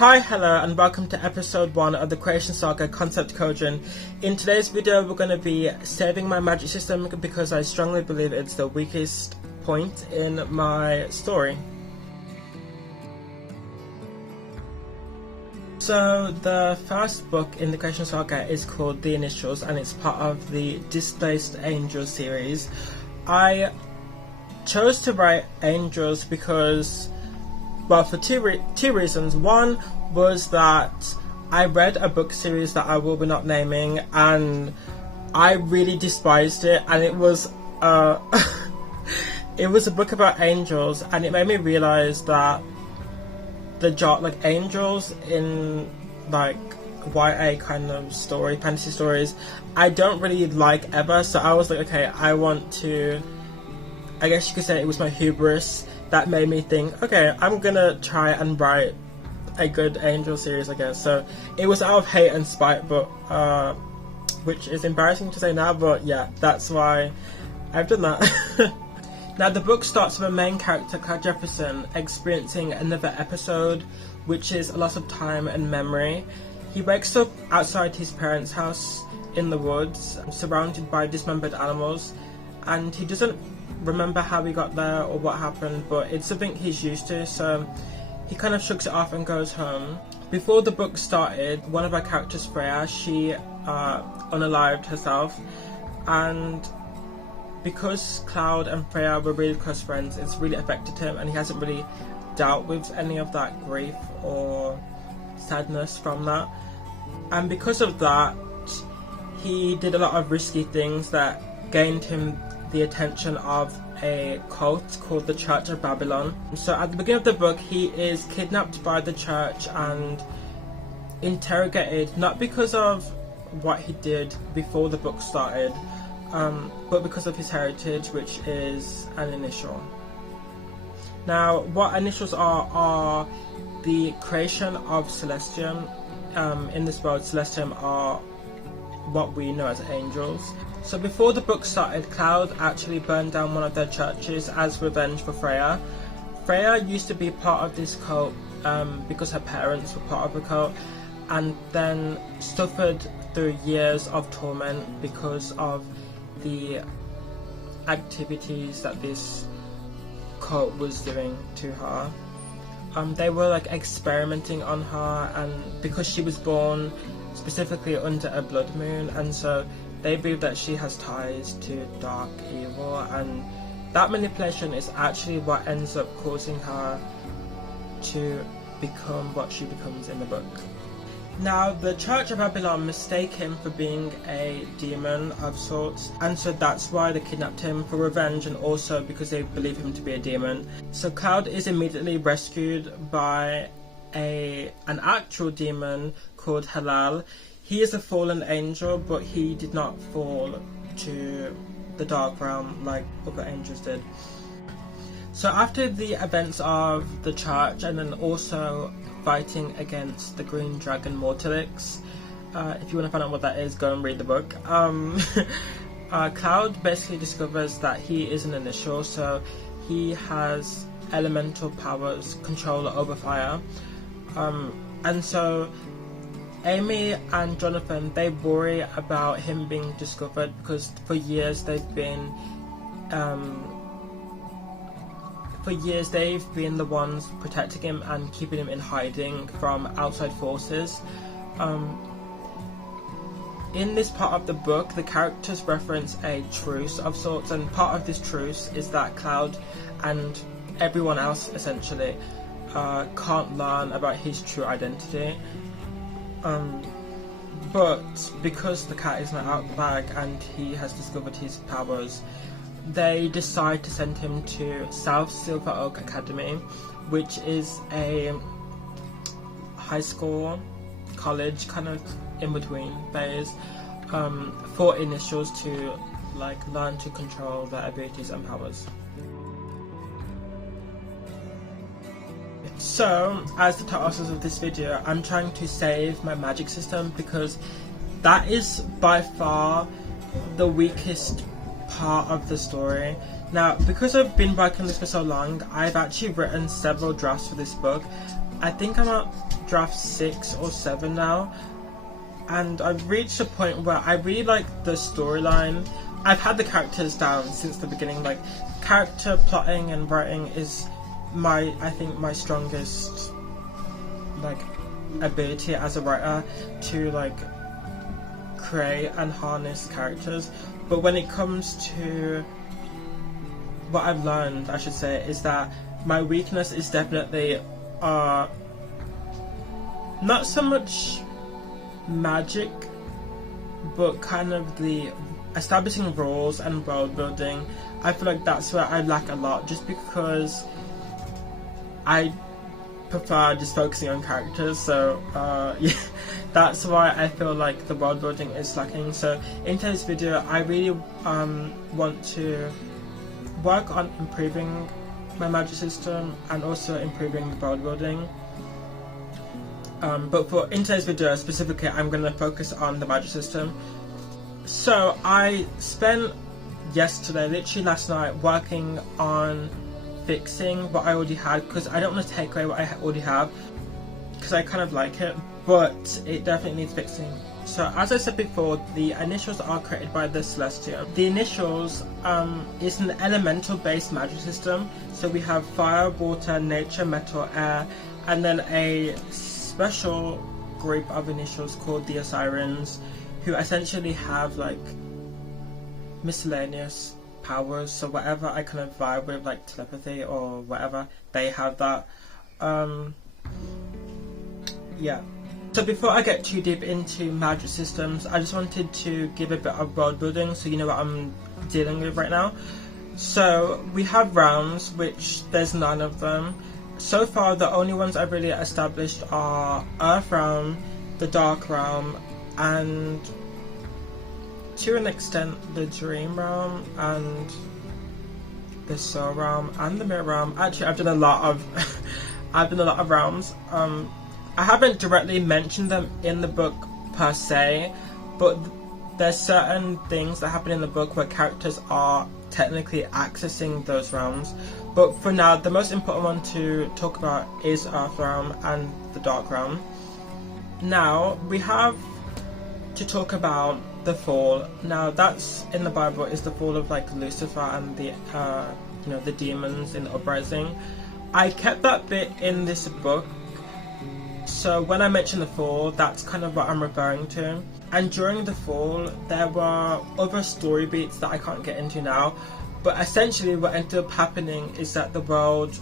Hi, hello, and welcome to episode 1 of the Creation Saga Concept Cauldron. In today's video, we're going to be saving my magic system because I strongly believe it's the weakest point in my story. So, the first book in the Creation Saga is called The Initials, and it's part of the Displaced Angels series. I chose to write Angels because, well, for two reasons. One was that I read a book series that I will be not naming, and I really despised it, and it was it was a book about angels, and it made me realize that angels in like YA kind of story, fantasy stories, I don't really like ever. So I was like, okay, I want to, I guess you could say it was my hubris that made me think, okay, I'm gonna try and write a good angel series, I guess. So it was out of hate and spite, but which is embarrassing to say now, but yeah, that's why I've done that. Now the book starts with a main character, Cloud Jefferson, experiencing another episode, which is a loss of time and memory. He wakes up outside his parents' house in the woods, surrounded by dismembered animals, and he doesn't remember how he got there or what happened, but it's something he's used to, so he kind of shrugs it off and goes home. Before the book started, one of our characters, Freya, she unalived herself, and because Cloud and Freya were really close friends, it's really affected him, and he hasn't really dealt with any of that grief or sadness from that. And because of that, he did a lot of risky things that gained him the attention of a cult called the Church of Babylon. So at the beginning of the book, he is kidnapped by the church and interrogated, not because of what he did before the book started, but because of his heritage, which is an initial. Now, what initials are the creation of Celestium. In this world, Celestium are what we know as angels. So before the book started, Cloud actually burned down one of their churches as revenge for Freya. Freya used to be part of this cult because her parents were part of the cult, and then suffered through years of torment because of the activities that this cult was doing to her. They were like experimenting on her, and because she was born specifically under a blood moon, and so they believe that she has ties to dark evil, and that manipulation is actually what ends up causing her to become what she becomes in the book. Now, the Church of Babylon mistake him for being a demon of sorts, and so that's why they kidnapped him, for revenge, and also because they believe him to be a demon. So Cloud is immediately rescued by an actual demon called Halal. He is a fallen angel, but he did not fall to the dark realm like other angels did. So after the events of the church, and then also fighting against the green dragon Mortalix, if you want to find out what that is, go and read the book. Cloud basically discovers that he is an initial, so he has elemental powers, control over fire, and so Amy and Jonathan, they worry about him being discovered because for years they've been the ones protecting him and keeping him in hiding from outside forces. In this part of the book, the characters reference a truce of sorts, and part of this truce is that Cloud and everyone else essentially can't learn about his true identity. But because the cat is not out of the bag and he has discovered his powers, they decide to send him to South Silver Oak Academy, which is a high school, college, kind of in between phase, for initials to like learn to control their abilities and powers. So, as the title says of this video, I'm trying to save my magic system because that is by far the weakest part of the story. Now, because I've been working on this for so long, I've actually written several drafts for this book. I think I'm at draft 6 or 7 now, and I've reached a point where I really like the storyline. I've had the characters down since the beginning. Like, character plotting and writing is I think my strongest like ability as a writer, to like create and harness characters. But when it comes to what I've learned, I should say, is that my weakness is definitely not so much magic, but kind of the establishing rules and world building. I feel like that's where I lack a lot, just because I prefer just focusing on characters. So yeah, that's why I feel like the world building is lacking. So in today's video, I really want to work on improving my magic system and also improving the world building. But in today's video specifically, I'm going to focus on the magic system. So I spent yesterday, literally last night, working on fixing what I already had, because I don't want to take away what I already have, because I kind of like it, but it definitely needs fixing. So as I said before, the initials are created by the Celestia. The initials is an elemental based magic system. So we have fire, water, nature, metal, air, and then a special group of initials called the Osirians, who essentially have like miscellaneous powers. So whatever I kind of vibe with, like telepathy or whatever, they have that. Yeah. So before I get too deep into magic systems, I just wanted to give a bit of world building so you know what I'm dealing with right now. So we have realms, which there's 9 of them. So far the only ones I've really established are Earth Realm, the Dark Realm, and to an extent the Dream Realm, and the Soul Realm, and the Mirror Realm. Actually, I've done a lot of realms. I haven't directly mentioned them in the book per se, but there's certain things that happen in the book where characters are technically accessing those realms. But for now, the most important one to talk about is Earth Realm and the Dark Realm. Now, we have to talk about the fall. Now, that's in the Bible is the fall of like Lucifer and the the demons in the uprising. I kept that bit in this book, so when I mention the fall, that's kind of what I'm referring to. And during the fall, there were other story beats that I can't get into now, but essentially what ended up happening is that the world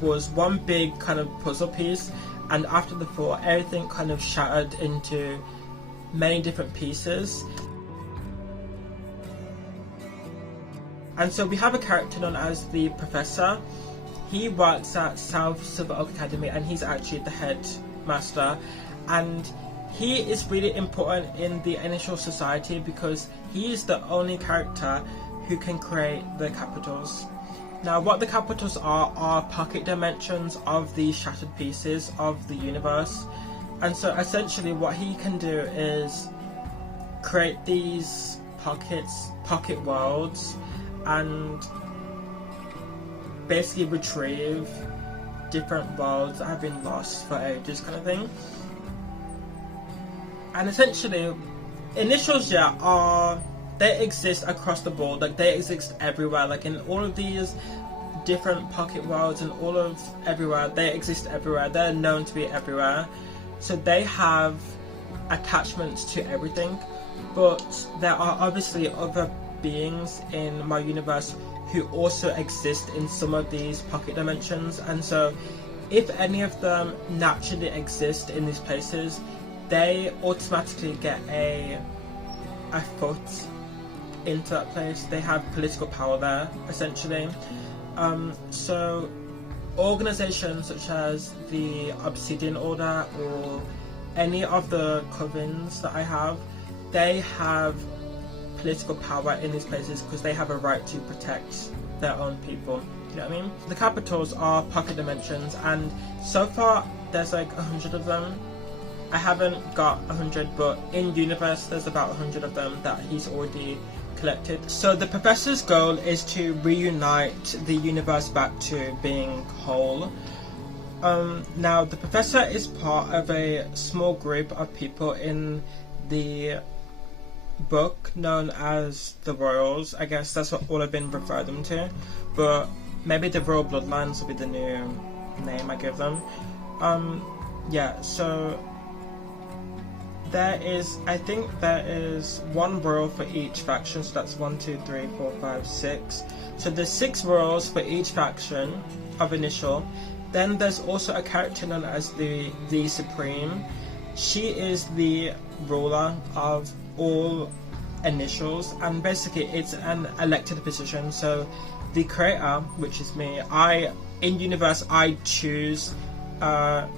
was one big kind of puzzle piece, and after the fall, everything kind of shattered into many different pieces. And so we have a character known as the Professor. He works at South Silver Oak Academy, and he's actually the head master, and he is really important in the initial society because he is the only character who can create the capitals. Now, what the capitals are pocket dimensions of the shattered pieces of the universe. And so essentially what he can do is create these pocket worlds, and basically retrieve different worlds that have been lost for ages, kind of thing. And essentially, initials, they exist across the board. Like, they exist everywhere. Like, in all of these different pocket worlds and all of everywhere, they exist everywhere. They're known to be everywhere. So they have attachments to everything. But there are obviously other beings in my universe who also exist in some of these pocket dimensions, and so if any of them naturally exist in these places, they automatically get a foot into that place. They have political power there, essentially. So organizations such as the Obsidian Order or any of the covens that I have, they have political power in these places because they have a right to protect their own people. You know what I mean? The capitals are pocket dimensions, and so far there's like 100 of them. I haven't got 100, but in universe there's about 100 of them that he's already collected. So the professor's goal is to reunite the universe back to being whole. Now, the professor is part of a small group of people in the book known as the Royals. I guess that's what all I've been referring them to, but maybe the Royal Bloodlines will be the new name I give them. Yeah, so I think there is one royal for each faction, so that's 1, 2, 3, 4, 5, 6. So there's 6 royals for each faction of initial. Then there's also a character known as the Supreme. She is the ruler of all initials, and basically it's an elected position. So the creator, which is me, in universe I choose a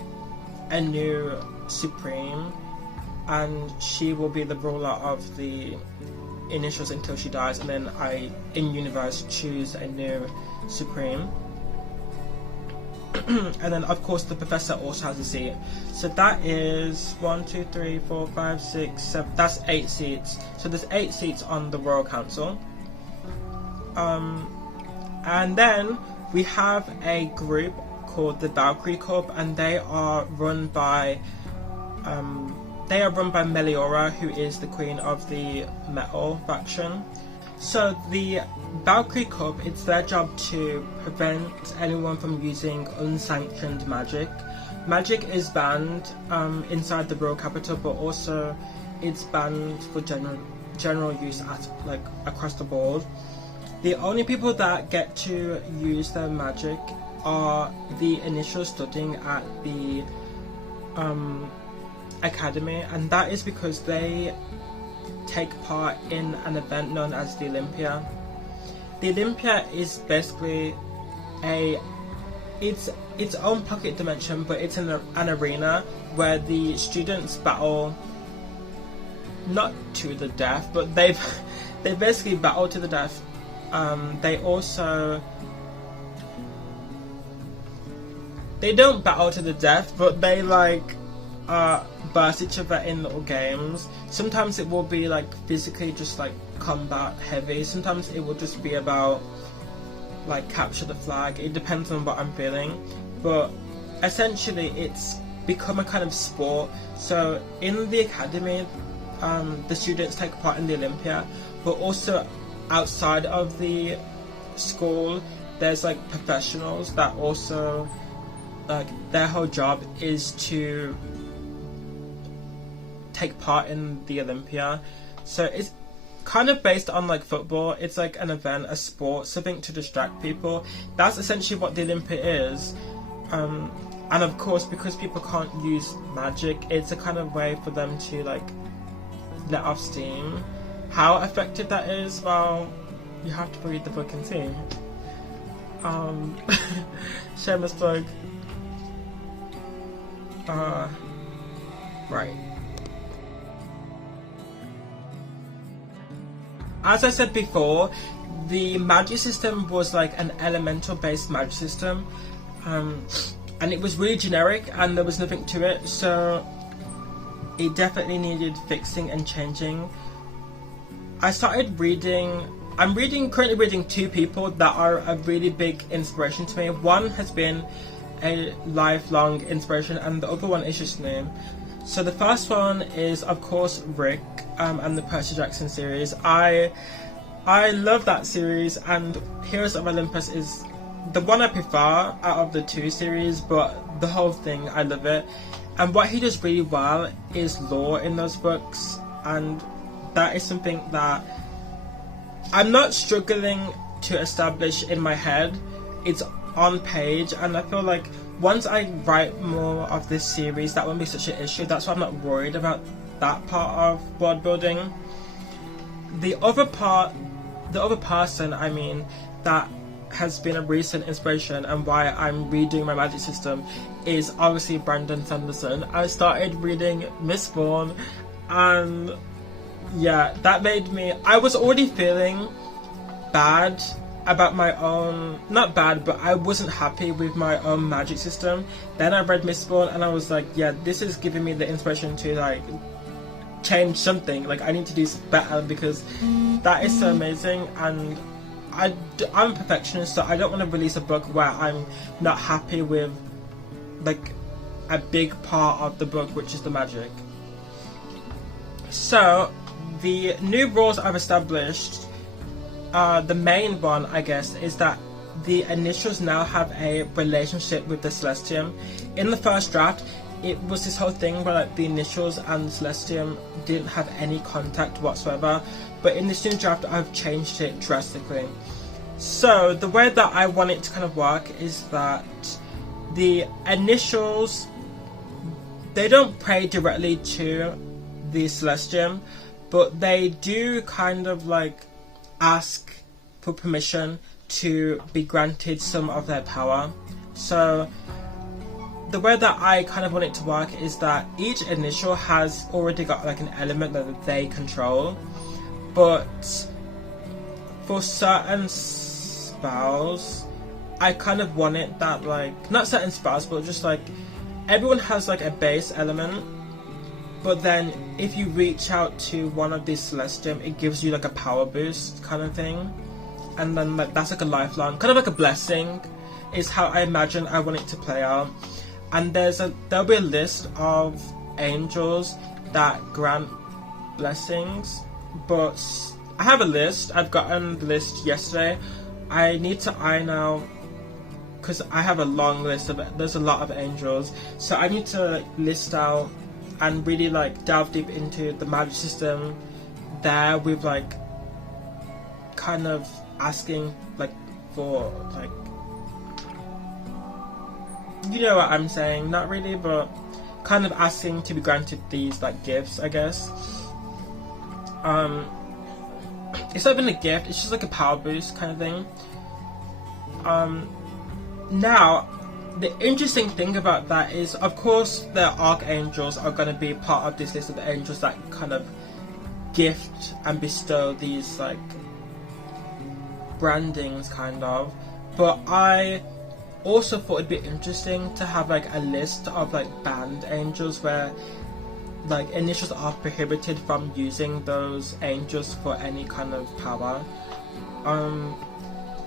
new Supreme, and she will be the ruler of the initials until she dies, and then I, in universe, choose a new Supreme. And then of course the professor also has a seat. So that is 1, 2, 3, 4, 5, 6, 7, that's 8 seats. So there's 8 seats on the Royal Council. And then we have a group called the Valkyrie Corps, and they are run by Meliora, who is the queen of the metal faction. So the Valkyrie Corps, it's their job to prevent anyone from using unsanctioned magic. Magic is banned inside the royal capital, but also it's banned for general use across the board. The only people that get to use their magic are the initials studying at the academy, and that is because they take part in an event known as the Olympia. The Olympia is basically its own pocket dimension, but it's an arena where the students battle, not to the death, but they basically battle to the death. They don't battle to the death, but they burst each other in little games. Sometimes it will be physically just combat heavy. Sometimes it will just be about capture the flag. It depends on what I'm feeling, but essentially it's become a kind of sport. So in the academy, the students take part in the Olympia, but also outside of the school there's professionals that also their whole job is to take part in the Olympia. So it's kind of based on football. It's an event, a sport, something to distract people. That's essentially what the Olympia is. And of course, because people can't use magic, it's a kind of way for them to let off steam. How effective that is, well, you have to read the book and see. Shameless plug. Right. As I said before, the magic system was an elemental based magic system, and it was really generic and there was nothing to it, so it definitely needed fixing and changing. I started reading. I'm currently reading 2 people that are a really big inspiration to me. One has been a lifelong inspiration, and the other one is just new. So the first one is, of course, Rick and the Percy Jackson series. I love that series, and Heroes of Olympus is the one I prefer out of the 2 series, but the whole thing, I love it. And what he does really well is lore in those books, and that is something that I'm not struggling to establish in my head. It's on page, and I feel once I write more of this series, that won't be such an issue. That's why I'm not worried about that part of world building. The other person, I mean, that has been a recent inspiration and why I'm redoing my magic system is obviously Brandon Sanderson. I started reading Mistborn, and yeah, that made me. I was already feeling bad about my own, not bad, but I wasn't happy with my own magic system. Then I read Mistborn and I was like, yeah, this is giving me the inspiration to change something. I need to do better, because that is so amazing, and I'm a perfectionist, so I don't want to release a book where I'm not happy with like a big part of the book, which is the magic. So the new rules I've established, the main one, I guess, is that the initials now have a relationship with the Celestium. In the first draft, it was this whole thing where like the initials and Celestium didn't have any contact whatsoever, but in this new draft I've changed it drastically. So the way that I want it to kind of work is that the initials, they don't pray directly to the Celestium, but they do kind of like ask for permission to be granted some of their power. So the way that I kind of want it to work is that each initial has already got like an element that they control, but for certain spells I kind of want it that like, not certain spells, but just like everyone has like a base element, but then if you reach out to one of these Celestium, it gives you like a power boost kind of thing, and then like that's like a lifeline, kind of like a blessing is how I imagine I want it to play out. And there'll be a list of angels that grant blessings, but I have a list. I've gotten the list yesterday. I need to iron out, because I have a long list of it. There's a lot of angels, so I need to like list out and really like delve deep into the magic system there, with like kind of asking like for like, you know what I'm saying, not really, but kind of asking to be granted these like gifts, I guess. It's not even a gift, it's just like a power boost kind of thing. Now the interesting thing about that is, of course, the archangels are going to be part of this list of the angels that kind of gift and bestow these like brandings kind of, but I also thought it'd be interesting to have like a list of like banned angels where like initials are prohibited from using those angels for any kind of power.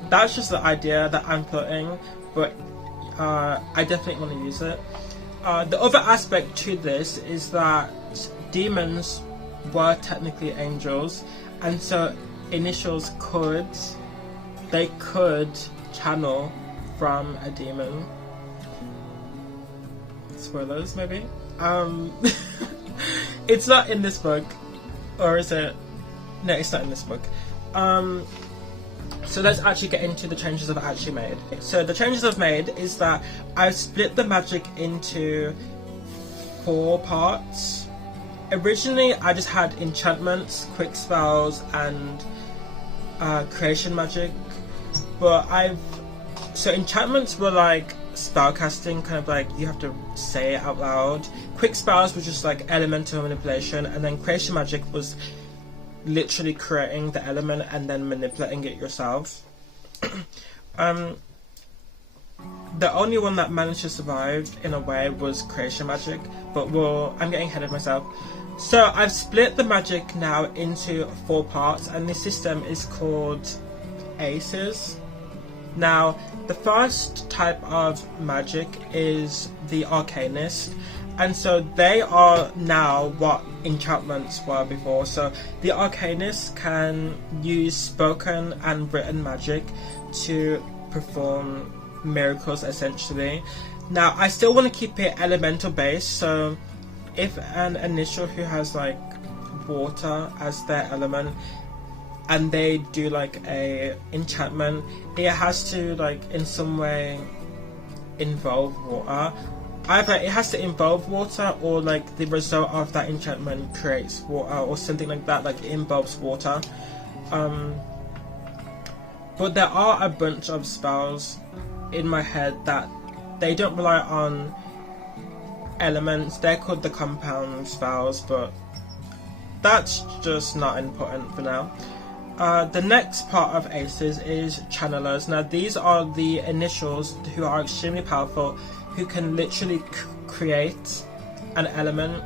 That's just the idea that I'm putting, but I definitely want to use it. The other aspect to this is that demons were technically angels, and so initials could channel from a demon. Spoilers, maybe. It's not in this book, or is it? No, it's not in this book. So let's actually get into the changes I've actually made. So the changes I've made is that I've split the magic into 4 parts. Originally I just had enchantments, quick spells, and creation magic, but so enchantments were like spellcasting, kind of like you have to say it out loud. Quick spells were just like elemental manipulation, and then creation magic was literally creating the element and then manipulating it yourself. The only one that managed to survive in a way was creation magic, but I'm getting ahead of myself. So I've split the magic now into 4 parts, and this system is called Aces. Now, the first type of magic is the Arcanist, and so they are now what enchantments were before. So the Arcanist can use spoken and written magic to perform miracles, essentially. Now, I still want to keep it elemental based, so if an initial who has like water as their element, and they do like a enchantment, it has to like in some way involve water. Either it has to involve water, or like the result of that enchantment creates water, or something like that, like it involves water. But there are a bunch of spells in my head that they don't rely on elements. They're called the compound spells, but that's just not important for now. The next part of Aces is Channelers. Now these are the initials who are extremely powerful, who can literally create an element.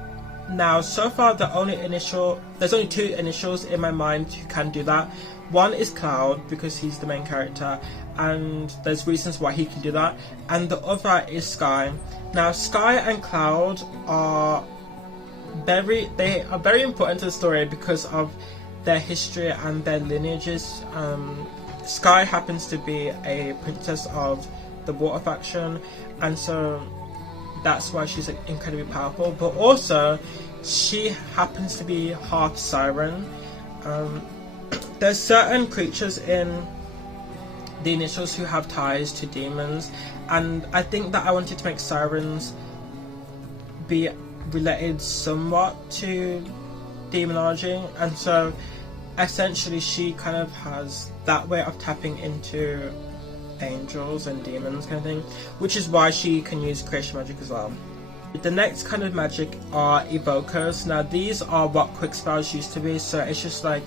Now so far there's only 2 initials in my mind who can do that, One is Cloud, because he's the main character, and there's reasons why he can do that. And the other is Sky. Now, Sky and Cloud are very important to the story because of their history and their lineages. Sky happens to be a princess of the water faction, and so that's why she's like, incredibly powerful. But also, she happens to be half siren. There's certain creatures in the initials who have ties to demons, and I think that I wanted to make sirens be related somewhat to demonology, and so essentially she kind of has that way of tapping into angels and demons kind of thing, which is why she can use creation magic as well. The next kind of magic are evokers. Now these are what quick spells used to be, so it's just like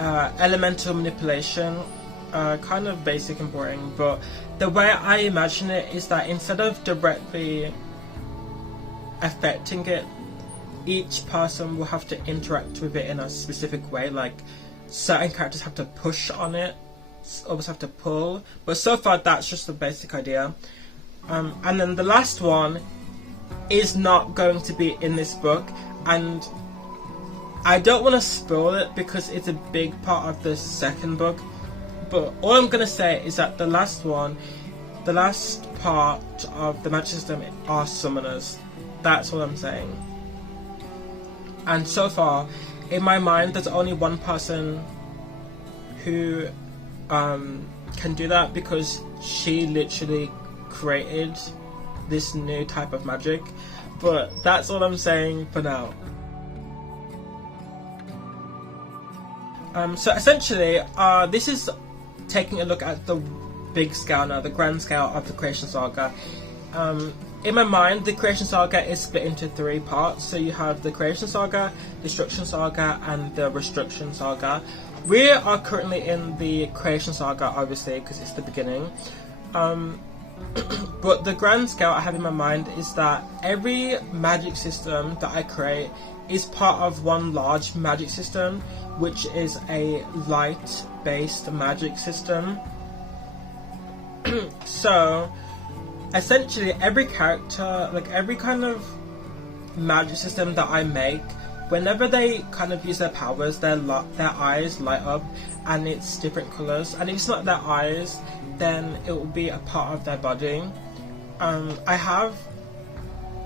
elemental manipulation, kind of basic and boring, but the way I imagine it is that instead of directly affecting it, each person will have to interact with it in a specific way. Like certain characters have to push on it, others have to pull, but so far that's just the basic idea. And then the last one is not going to be in this book, and I don't want to spoil it because it's a big part of the second book, but all I'm going to say is that the last part of the magic system are summoners. That's what I'm saying. And so far, in my mind, there's only one person who can do that, because she literally created this new type of magic. But that's all I'm saying for now. So essentially, this is taking a look at the big scale now, the grand scale of the Creation Saga. In my mind, the Creation Saga is split into 3 parts. So you have the Creation Saga, Destruction Saga, and the Restriction Saga. We are currently in the Creation Saga, obviously, because it's the beginning. But the grand scale I have in my mind is that every magic system that I create is part of one large magic system, which is a light-based magic system. So essentially every character, like every kind of magic system that I make, whenever they kind of use their powers, their eyes light up and it's different colours, and if it's not their eyes, then it will be a part of their body. I have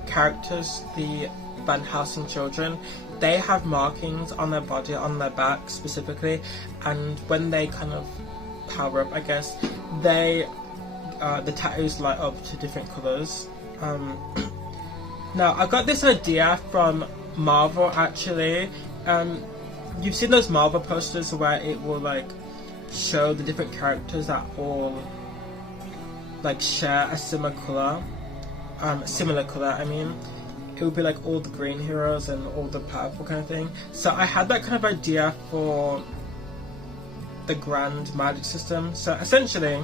characters, the Van Helsing children, they have markings on their body, on their back specifically, and when they kind of power up, I guess, they the tattoos light up to different colours. Now I got this idea from Marvel actually. You've seen those Marvel posters where it will like show the different characters that all like share a similar colour. I mean, it would be like all the green heroes and all the purple kind of thing. So I had that kind of idea for the grand magic system. So essentially,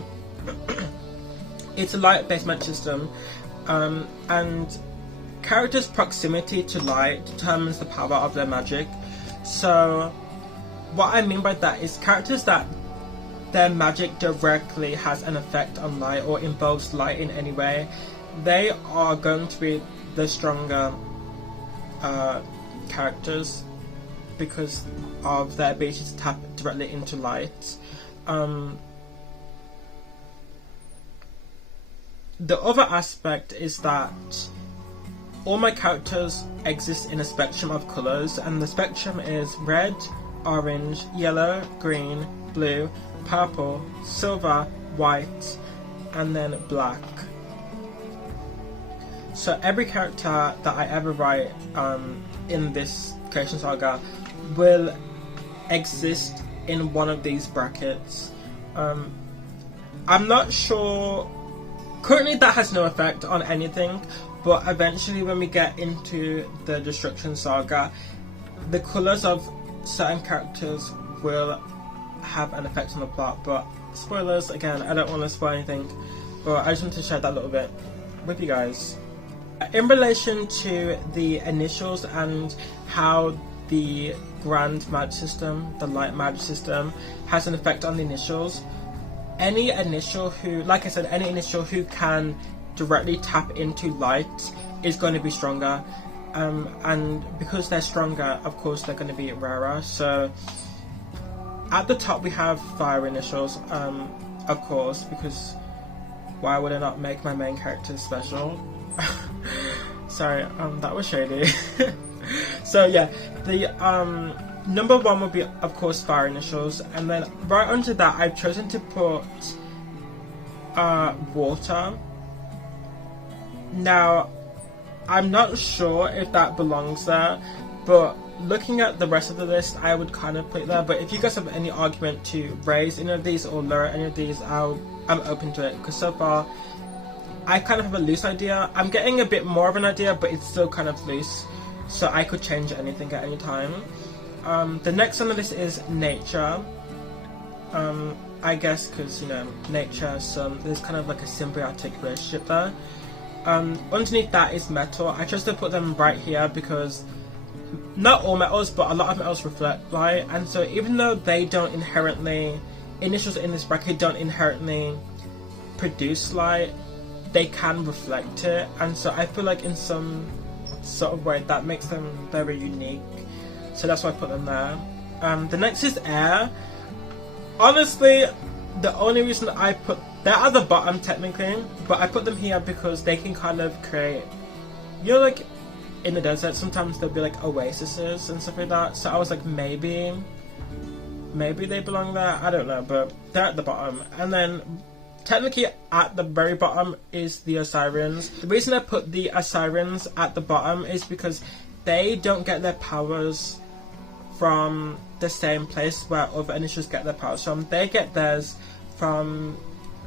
it's a light-based magic system, and characters' proximity to light determines the power of their magic. So what I mean by that is characters that their magic directly has an effect on light or involves light in any way, they are going to be the stronger characters because of their ability to tap directly into light. The other aspect is that all my characters exist in a spectrum of colours, and the spectrum is red, orange, yellow, green, blue, purple, silver, white, and then black. So every character that I ever write in this Creation Saga will exist in one of these brackets. I'm not sure. Currently that has no effect on anything, but eventually when we get into the Destruction Saga, the colours of certain characters will have an effect on the plot. But spoilers, again, I don't want to spoil anything, but I just want to share that a little bit with you guys. In relation to the initials and how the grand magic system, the light magic system, has an effect on the initials. Any initial who, like I said, any initial who can directly tap into light is going to be stronger. And because they're stronger, of course, they're going to be rarer. So at the top we have fire initials, of course, because why would I not make my main character special? Sorry, that was shady. So yeah, the number 1 would be, of course, fire initials, and then right under that I've chosen to put water. Now, I'm not sure if that belongs there, but looking at the rest of the list, I would kind of put it there. But if you guys have any argument to raise any of these or lower any of these, I'm open to it, because so far I kind of have a loose idea. I'm getting a bit more of an idea, but it's still kind of loose, so I could change anything at any time. The next on the list is nature. I guess because, you know, nature, there's kind of like a symbiotic relationship there. Underneath that is metal. I chose to put them right here because not all metals, but a lot of metals reflect light, and so even though they don't inherently, initials in this bracket don't inherently produce light, they can reflect it, and so I feel like in some sort of way that makes them very unique, so that's why I put them there. The next is air. Honestly, the only reason I put, they're at the bottom technically, but I put them here because they can kind of create, you know, like in the desert sometimes there'll be like oases and stuff like that, so I was like maybe they belong there, I don't know, but they're at the bottom. And then technically at the very bottom is the Osirians. The reason I put the Osirians at the bottom is because they don't get their powers from the same place where other initials get their powers from. They get theirs from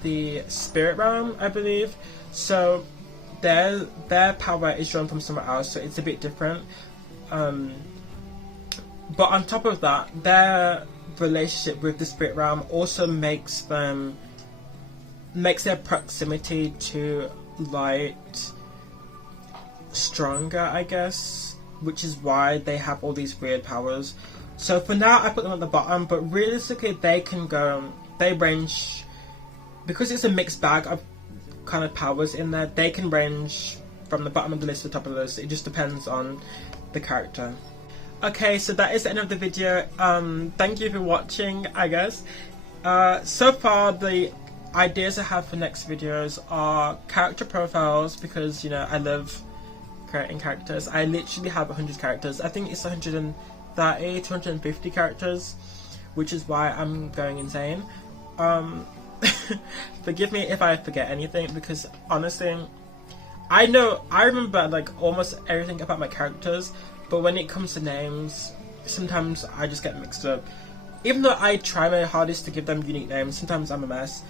the spirit realm, I believe, so their power is drawn from somewhere else, so it's a bit different. But on top of that, their relationship with the spirit realm also makes their proximity to light stronger, I guess, which is why they have all these weird powers. So for now I put them at the bottom, but realistically they range, because it's a mixed bag of kind of powers in there, they can range from the bottom of the list to the top of the list. It just depends on the character. Okay, so that is the end of the video. Thank you for watching, I guess. So far the ideas I have for next videos are character profiles, because, you know, I love creating characters. I literally have 100 characters. I think it's 130 to 150 characters, which is why I'm going insane. Forgive me if I forget anything, because honestly, I remember like almost everything about my characters, but when it comes to names, sometimes I just get mixed up. Even though I try my hardest to give them unique names, sometimes I'm a mess.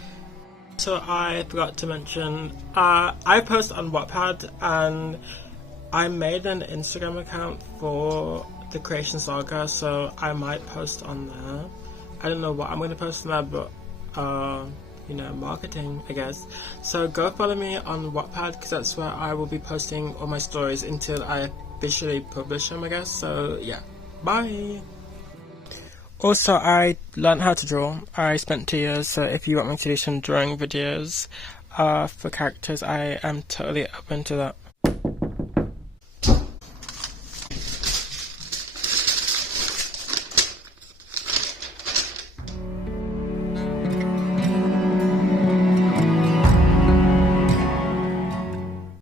So I forgot to mention, I post on Wattpad, and I made an Instagram account for the Creation Saga, so I might post on there. I don't know what I'm going to post on there, but you know, marketing, I guess. So go follow me on Wattpad, because that's where I will be posting all my stories until I officially publish them, I guess. So yeah, bye! Also, I learned how to draw. I spent 2 years, so if you want me to do some drawing videos for characters, I am totally open to that.